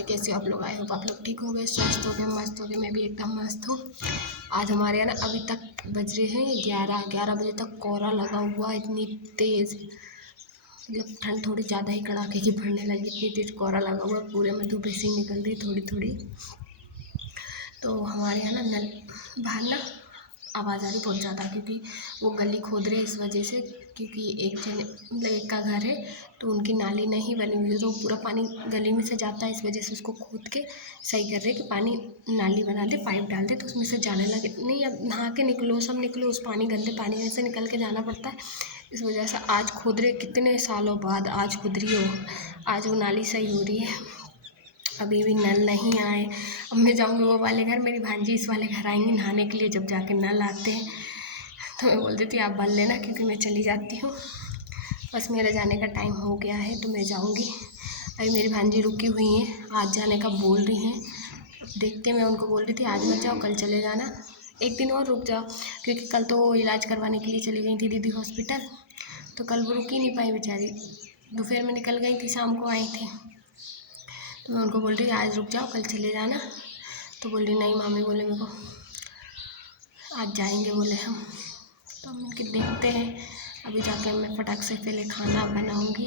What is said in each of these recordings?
राधे। कैसे आप लोग? आए हो आप लोग ठीक हो गए, स्वस्थ हो गए, मस्त हो गए। मैं भी एकदम मस्त हूँ। आज हमारे यहाँ ना अभी तक बज रहे हैं 11 बजे तक कोहरा लगा हुआ, इतनी तेज़, मतलब ठंड थोड़ी ज़्यादा ही कड़ाके की पड़ने लगी। इतनी तेज़ कोहरा लगा हुआ, पूरे में धूप ऐसे ही निकल रही थोड़ी थोड़ी। तो हमारे यहाँ ना नल बाहर ना आवाज़ आ रही बहुत ज़्यादा, क्योंकि वो गली खोद रहे इस वजह से। क्योंकि एक जन मतलब एक का घर है तो उनकी नाली नहीं बनी हुई है, तो पूरा पानी गली में से जाता है, इस वजह से उसको खोद के सही कर रहे कि पानी नाली बना दे, पाइप डाल दे तो उसमें से जाने लगे। नहीं, अब नहा के निकलो, सब निकलो, उस पानी गंदे पानी में से निकल के जाना पड़ता है। इस वजह से आज खोद रहे, कितने सालों बाद आज खुद रही हो, आज वो नाली सही हो रही है। अभी भी नल नहीं आए। अब मैं जाऊँगी वो वाले घर, मेरी भांजी इस वाले घर आएंगी नहाने के लिए। जब जाके नल आते हैं तो मैं बोल देती आप भर लेना, क्योंकि मैं चली जाती हूँ। बस मेरे जाने का टाइम हो गया है तो मैं जाऊँगी। अभी मेरी भांजी रुकी हुई हैं, आज जाने का बोल रही हैं। अब देखते, मैं उनको बोल रही थी आज मत जाओ, कल चले जाना, एक दिन और रुक जाओ, क्योंकि कल तो वो इलाज करवाने के लिए चली गई थी दीदी हॉस्पिटल, तो कल वो रुक ही नहीं पाई बेचारी। दोपहर में निकल गई थी, शाम को आई थी। तो मैं उनको बोल रही आज रुक जाओ, कल चले जाना। तो बोल रही नहीं मामी, बोले मेरे को आज जाएंगे बोले हम। तो हम उनके देखते हैं। अभी जाके मैं फटाक से पहले खाना बनाऊंगी,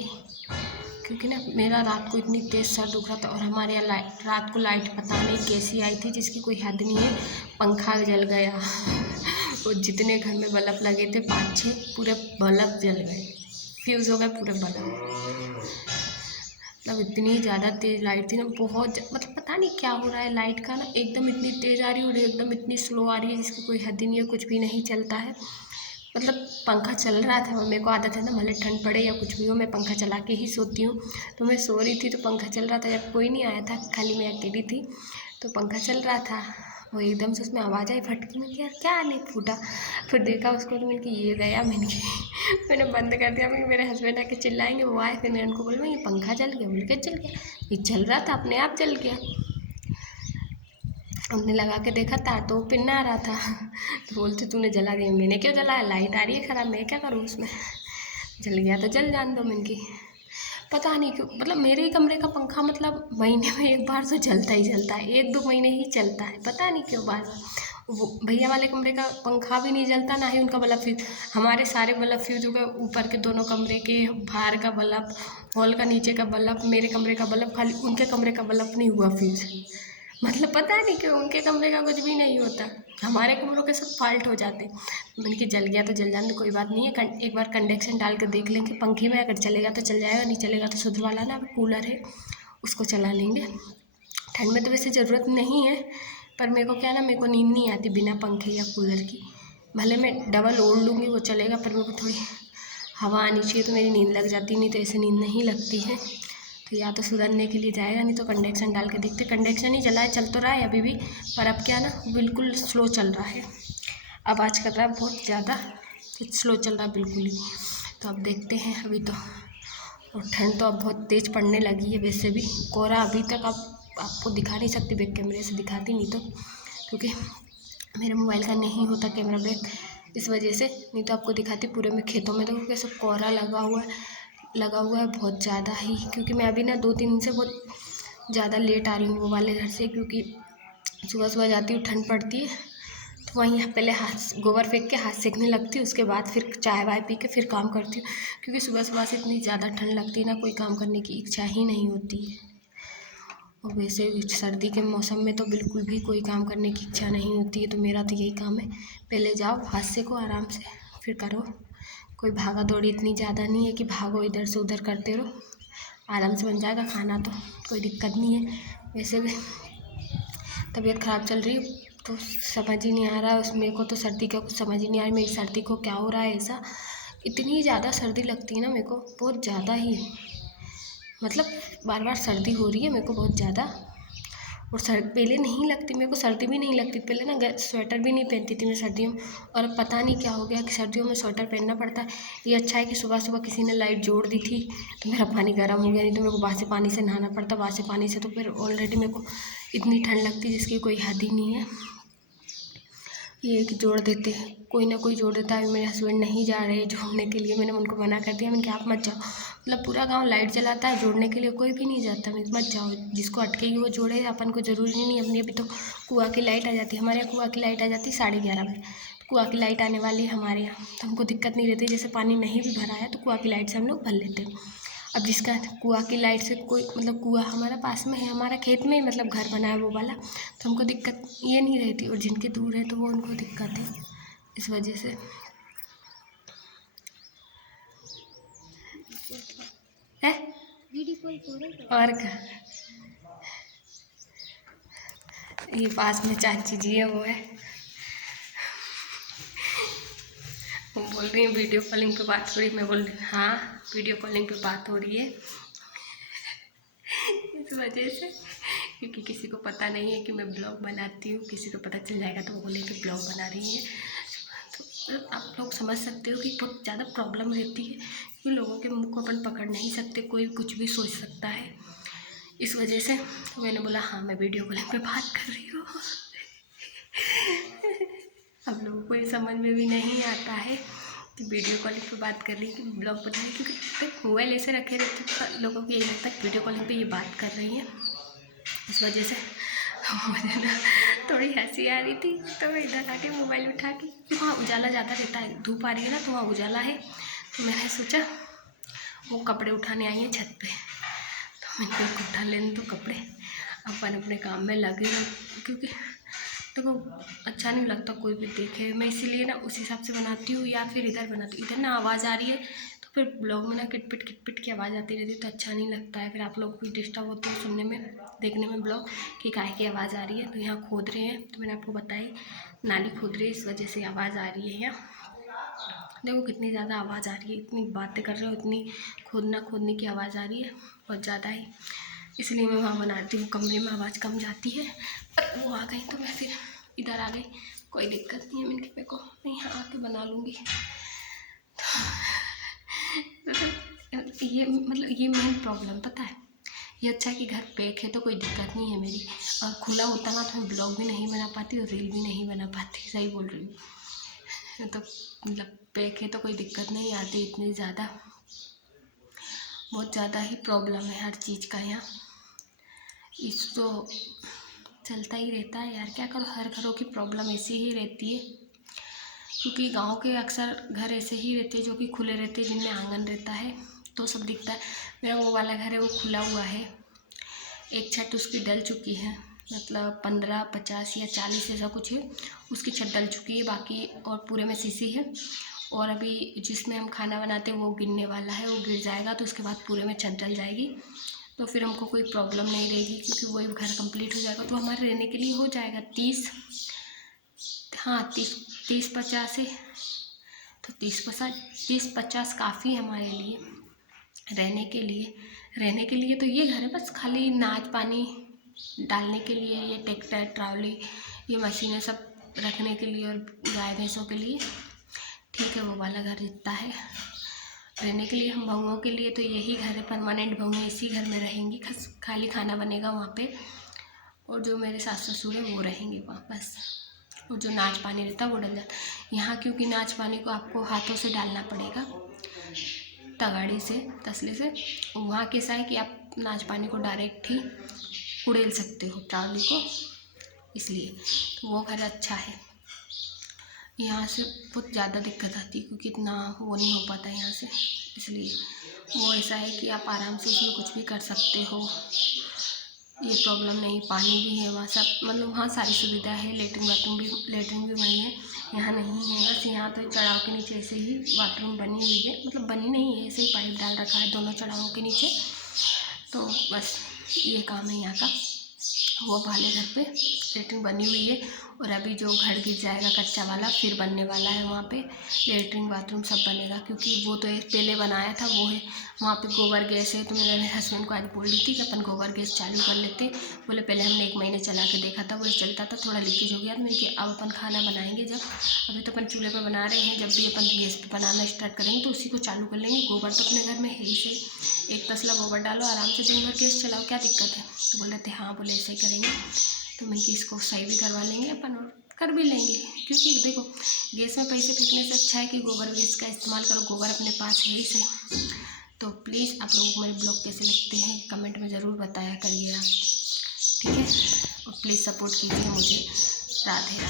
क्योंकि ना मेरा रात को इतनी तेज़ सर दुख रहा था। और हमारे यहाँ रात को लाइट पता नहीं कैसी आई थी, जिसकी कोई हद नहीं है। पंखा जल गया और जितने घर में बल्ब लगे थे 5-6 पूरे बल्ब जल गए, फ्यूज़ हो गए पूरे बल्ब। मतलब इतनी ज़्यादा तेज़ लाइट थी ना, बहुत मतलब पता नहीं क्या हो रहा है लाइट का ना, एकदम इतनी तेज़ आ रही है और एकदम इतनी स्लो आ रही है जिसकी कोई हद ही नहीं है, कुछ भी नहीं चलता है। मतलब पंखा चल रहा था, मेरे को आदत है ना, भले ठंड पड़े या कुछ भी हो, मैं पंखा चला के ही सोती हूँ। तो मैं सो रही थी तो पंखा चल रहा था, जब कोई नहीं आया था, खाली मैं अकेली थी, तो पंखा चल रहा था। वो एकदम से उसमें आवाज़ आई फटकी में, क्या नहीं फूटा। फिर देखा उसको तो मैंने कि ये गया, मैंने बंद कर दिया। मेरे हस्बैंड आके चिल्लाएंगे, वो आए, फिर मैंने उनको बोला ये पंखा जल गया। बोल के जल गया, ये चल रहा था अपने आप जल गया। हमने लगा के देखा तार तो पिन आ रहा था। तो बोलते तूने जला दिया। मैंने क्यों जलाया, लाइट आ रही है ख़राब, मैं क्या करूँ उसमें, जल गया तो जल जान दो। मैंने पता नहीं क्यों, मतलब मेरे ही कमरे का पंखा मतलब महीने में एक बार तो चलता ही चलता है, 1-2 महीने ही चलता है, पता नहीं क्यों बार बार। वो भैया वाले कमरे का पंखा भी नहीं जलता, ना ही उनका बल्ब फ्यूज। हमारे सारे बल्ब फ्यूज हो गए, ऊपर के दोनों कमरे के, बाहर का बल्ब, हॉल का नीचे का बल्ब, मेरे कमरे का बल्ब, खाली उनके कमरे का बल्ब नहीं हुआ फ्यूज। मतलब पता नहीं क्यों उनके कमरे का कुछ भी नहीं होता, हमारे कमरों के सब फाल्ट हो जाते। मैंने कि जल गया तो जल जाने दो, कोई बात नहीं है, एक बार कंडक्शन डाल कर देख लेंगे पंखे में, अगर चलेगा तो चल जाएगा, नहीं चलेगा तो शुद्ध वाला ना कूलर है उसको चला लेंगे। ठंड में तो वैसे ज़रूरत नहीं है, पर मेरे को क्या ना, मेरे को नींद नहीं आती बिना पंखे या कूलर की। भले मैं डबल ओढ़ लूँगी वो चलेगा, पर मेरे को थोड़ी हवा आनी चाहिए तो मेरी नींद लग जाती, नहीं तो ऐसे नींद नहीं लगती है। तो या तो सुधरने के लिए जाएगा, नहीं तो कंडक्शन डाल के देखते। कंडक्शन ही चला है, चल तो रहा है अभी भी, पर अब क्या ना बिल्कुल स्लो चल रहा है, आवाज़ कर रहा है बहुत ज़्यादा, स्लो चल रहा है बिल्कुल ही। तो अब देखते हैं अभी तो। और ठंड तो अब बहुत तेज़ पड़ने लगी है। वैसे भी कोहरा अभी तक आपको दिखा नहीं सकती, बैक कैमरे से दिखाती, नहीं तो क्योंकि मेरे मोबाइल का नहीं होता कैमरा बैक, इस वजह से, नहीं तो आपको दिखाती। पूरे में खेतों में देखो कैसे कोहरा लगा हुआ है बहुत ज़्यादा ही। क्योंकि मैं अभी ना 2-3 दिन से बहुत ज़्यादा लेट आ रही हूँ वो वाले घर से, क्योंकि सुबह सुबह जाती हूँ, ठंड पड़ती है तो वहीं पहले हाथ गोबर फेंक के हाथ सेकने लगती हूँ, उसके बाद फिर चाय वाय पी के फिर काम करती हूँ। क्योंकि सुबह सुबह से इतनी ज़्यादा ठंड लगती है ना, कोई काम करने की इच्छा ही नहीं होती है। और वैसे भी सर्दी के मौसम में तो बिल्कुल भी कोई काम करने की इच्छा नहीं होती है। तो मेरा तो यही काम है, पहले जाओ हाथ सेको आराम से, फिर करो। कोई भागा दौड़ी इतनी ज़्यादा नहीं है कि भागो इधर से उधर करते रहो, आराम से बन जाएगा खाना, तो कोई दिक्कत नहीं है। वैसे भी तबीयत ख़राब चल रही है तो समझ ही नहीं आ रहा उसमें को, तो सर्दी का कुछ समझ ही नहीं आ रहा मेरी सर्दी को क्या हो रहा है ऐसा। इतनी ज़्यादा सर्दी लगती है ना मेरे को, बहुत ज़्यादा ही, मतलब बार बार सर्दी हो रही है मेरे को बहुत ज़्यादा। और पहले नहीं लगती मेरे को, सर्दी भी नहीं लगती पहले ना, स्वेटर भी नहीं पहनती थी मैं सर्दियों में। और अब पता नहीं क्या हो गया कि सर्दियों में स्वेटर पहनना पड़ता है। ये अच्छा है कि सुबह सुबह किसी ने लाइट जोड़ दी थी तो मेरा पानी गर्म हो गया, नहीं तो मेरे को बासी पानी से नहाना पड़ता। बासी पानी से तो फिर ऑलरेडी मेरे को इतनी ठंड लगती जिसकी कोई हद ही नहीं है। ये कि जोड़ देते हैं, कोई ना कोई जोड़ देता है। मेरे हस्बैंड नहीं जा रहे जोड़ने के लिए, मैंने उनको मना कर दिया। मैंने कहा आप मत जाओ, मतलब पूरा गांव लाइट जलाता है, जोड़ने के लिए कोई भी नहीं जाता। मैं मत जाओ, जिसको अटकेगी वो जोड़े, अपन को ज़रूरी नहीं। अपनी अभी तो कुआँ की लाइट आ जाती है, हमारे यहाँ कुआँ की लाइट आ जाती है 11:30 बजे। कुआँ की लाइट आने वाली है हमारे यहाँ, तो हमको दिक्कत नहीं रहती। जैसे पानी नहीं भी भरा है तो कुआँ की लाइट से हम लोग भर लेते हैं। अब जिसका कुआँ की लाइट से कोई मतलब कुआँ हमारा पास में है, हमारा खेत में ही मतलब घर बना है वो वाला, तो हमको दिक्कत ये नहीं रहती। और जिनके दूर है तो वो उनको दिक्कत है, इस वजह से है। और क्या, ये पास में चाची जी है, वो है, वो बोल रही है वीडियो कॉलिंग पे बात हो रही है। मैं बोल रही हाँ वीडियो कॉलिंग पे बात हो रही है, इस वजह से, क्योंकि किसी को पता नहीं है कि मैं ब्लॉग बनाती हूँ। किसी को पता चल जाएगा तो वो बोले कि ब्लॉग बना रही है। तो आप लोग समझ सकते हो कि बहुत ज़्यादा प्रॉब्लम रहती है कि लोगों के मुंह को अपन पकड़ नहीं सकते, कोई कुछ भी सोच सकता है। इस वजह से मैंने बोला हाँ मैं वीडियो कॉलिंग पे बात कर रही हूँ। अब लोगों को ये समझ में भी नहीं आता है कि वीडियो कॉलिंग पे बात कर रही है कि ब्लॉग बना रही है, क्योंकि तक मोबाइल ऐसे रखे रहते तो लोगों को ये लगता है वीडियो कॉलिंग पे ये बात कर रही है। इस वजह से मुझे ना थोड़ी हंसी आ रही थी, तो मैं इधर आके मोबाइल उठा के, वहाँ उजाला ज़्यादा रहता है, धूप आ रही है ना तो वहाँ उजाला है, तो मैंने सोचा वो कपड़े उठाने आई हैं छत पे, तो मैंने उनको उठा लेने तो कपड़े, अपन अपने काम में लगे रहो, क्योंकि देखो अच्छा नहीं लगता कोई भी देखे। मैं इसीलिए ना उस हिसाब से बनाती हूँ, या फिर इधर बनाती हूँ। इधर ना आवाज़ आ रही है तो फिर ब्लॉग में ना किटपिट की आवाज़ आती रहती है, तो अच्छा नहीं लगता है। फिर आप लोग भी डिस्टर्ब होते हैं सुनने में, देखने में ब्लॉग कि काहे की आवाज़ आ रही है। तो यहाँ खोद रहे हैं, तो मैंने आपको बताई नाली खोद रही है, इस वजह से आवाज़ आ रही है। यहाँ देखो कितनी ज़्यादा आवाज़ आ रही है, इतनी बातें कर रहे हो, इतनी खोदने की आवाज़ आ रही है, बहुत ज़्यादा ही। इसलिए मैं वहाँ बनाती हूँ, कमरे में आवाज़ कम जाती है। पर वो आ गई तो मैं फिर इधर आ गई, कोई दिक्कत नहीं है। मैंने मेरे को मैं यहाँ आके बना लूँगी। तो ये मतलब ये मेन प्रॉब्लम पता है। ये अच्छा है कि घर पैक है तो कोई दिक्कत नहीं है मेरी, और खुला होता ना तो मैं ब्लॉग भी नहीं बना पाती और रील भी नहीं बना पाती, सही बोल रही हूँ। तो मतलब पैक है तो कोई दिक्कत नहीं आती इतनी ज़्यादा, बहुत ज़्यादा ही प्रॉब्लम है हर चीज़ का यहाँ। इस तो चलता ही रहता है यार, क्या करो, हर घरों की प्रॉब्लम ऐसी ही रहती है, क्योंकि गांव के अक्सर घर ऐसे ही रहते हैं जो कि खुले रहते हैं, जिनमें आंगन रहता है तो सब दिखता है। मेरा वो वाला घर है वो खुला हुआ है, एक छत उसकी डल चुकी है, मतलब 15, 50 या 40 ऐसा कुछ है, उसकी छत डल चुकी है, बाकी और पूरे में सीसी है। और अभी जिसमें हम खाना बनाते हैं वो गिरने वाला है, वो गिर जाएगा तो उसके बाद पूरे में छत डल जाएगी, तो फिर हमको कोई प्रॉब्लम नहीं रहेगी, क्योंकि वही घर कंप्लीट हो जाएगा तो हमारे रहने के लिए हो जाएगा 30, हाँ 30-50 है, तो 30-50 काफ़ी है हमारे लिए रहने के लिए तो ये घर है, बस खाली नाच पानी डालने के लिए ये ट्रैक्टर ट्रॉली ये मशीनें सब रखने के लिए और गाय भैंसों के लिए ठीक है, वो वाला घर जितना है। रहने के लिए हम बहुओं के लिए तो यही घर है, परमानेंट बहुएं इसी घर में रहेंगी, खाली खाना बनेगा वहाँ पे, और जो मेरे सास ससुर हैं वो रहेंगे वहाँ बस, और जो नाच पानी रहता है वो डल जाता है यहाँ, क्योंकि नाच पानी को आपको हाथों से डालना पड़ेगा, तगाड़ी से तसले से। वहाँ कैसा है कि आप नाच पानी को डायरेक्ट ही उड़ेल सकते हो ट्रॉली को, इसलिए तो वो घर अच्छा है। यहाँ से बहुत ज़्यादा दिक्कत आती है क्योंकि इतना वो नहीं हो पाता यहाँ से, इसलिए वो ऐसा है कि आप आराम से उसमें कुछ भी कर सकते हो, ये प्रॉब्लम नहीं। पानी भी है वहाँ, सब मतलब वहाँ सारी सुविधा है, लेटरिन भी वहीं है, यहाँ नहीं है। बस यहाँ तो चढ़ाव के नीचे ऐसे ही बाथरूम बनी हुई है, मतलब बनी नहीं है, ऐसे ही पाइप डाल रखा है दोनों चढ़ावों के नीचे, तो बस ये काम है यहाँ का। वो वाले घर पे लेटरिन बनी हुई है, और अभी जो घर गिर जाएगा कच्चा वाला फिर बनने वाला है, वहाँ पे लेटरिन बाथरूम सब बनेगा, क्योंकि वो तो एक पहले बनाया था वो है, वहाँ पे गोबर गैस है। तो मैं मेरे हस्बैंड को आज बोल रही थी कि अपन गोबर गैस चालू कर लेते, बोले पहले हमने 1 महीने चला के देखा था, वो चलता था, थोड़ा लीकेज हो गया, तो मैंने कि अब अपन खाना बनाएंगे जब, अभी तो अपन चूल्हे पर बना रहे हैं, जब भी अपन गैस पर बनाना स्टार्ट करेंगे तो उसी को चालू कर लेंगे। गोबर तो अपने घर में है ही सही, 1 तसला गोबर डालो, आराम से दिन भर गैस चलाओ, क्या दिक्कत है। तो बोल रहे थे हाँ, बोले ऐसे ही करेंगे, तो मैंने कि इसको सही भी करवा लेंगे अपन, और कर भी लेंगे, क्योंकि देखो गैस में पैसे फेंकने से अच्छा है कि गोबर गैस का इस्तेमाल करो, गोबर अपने पास है ही सही। तो प्लीज़ आप लोगों को मेरे ब्लॉग कैसे लगते हैं कमेंट में ज़रूर बताया करिए आप, ठीक है। और प्लीज़ सपोर्ट कीजिए मुझे। राधे।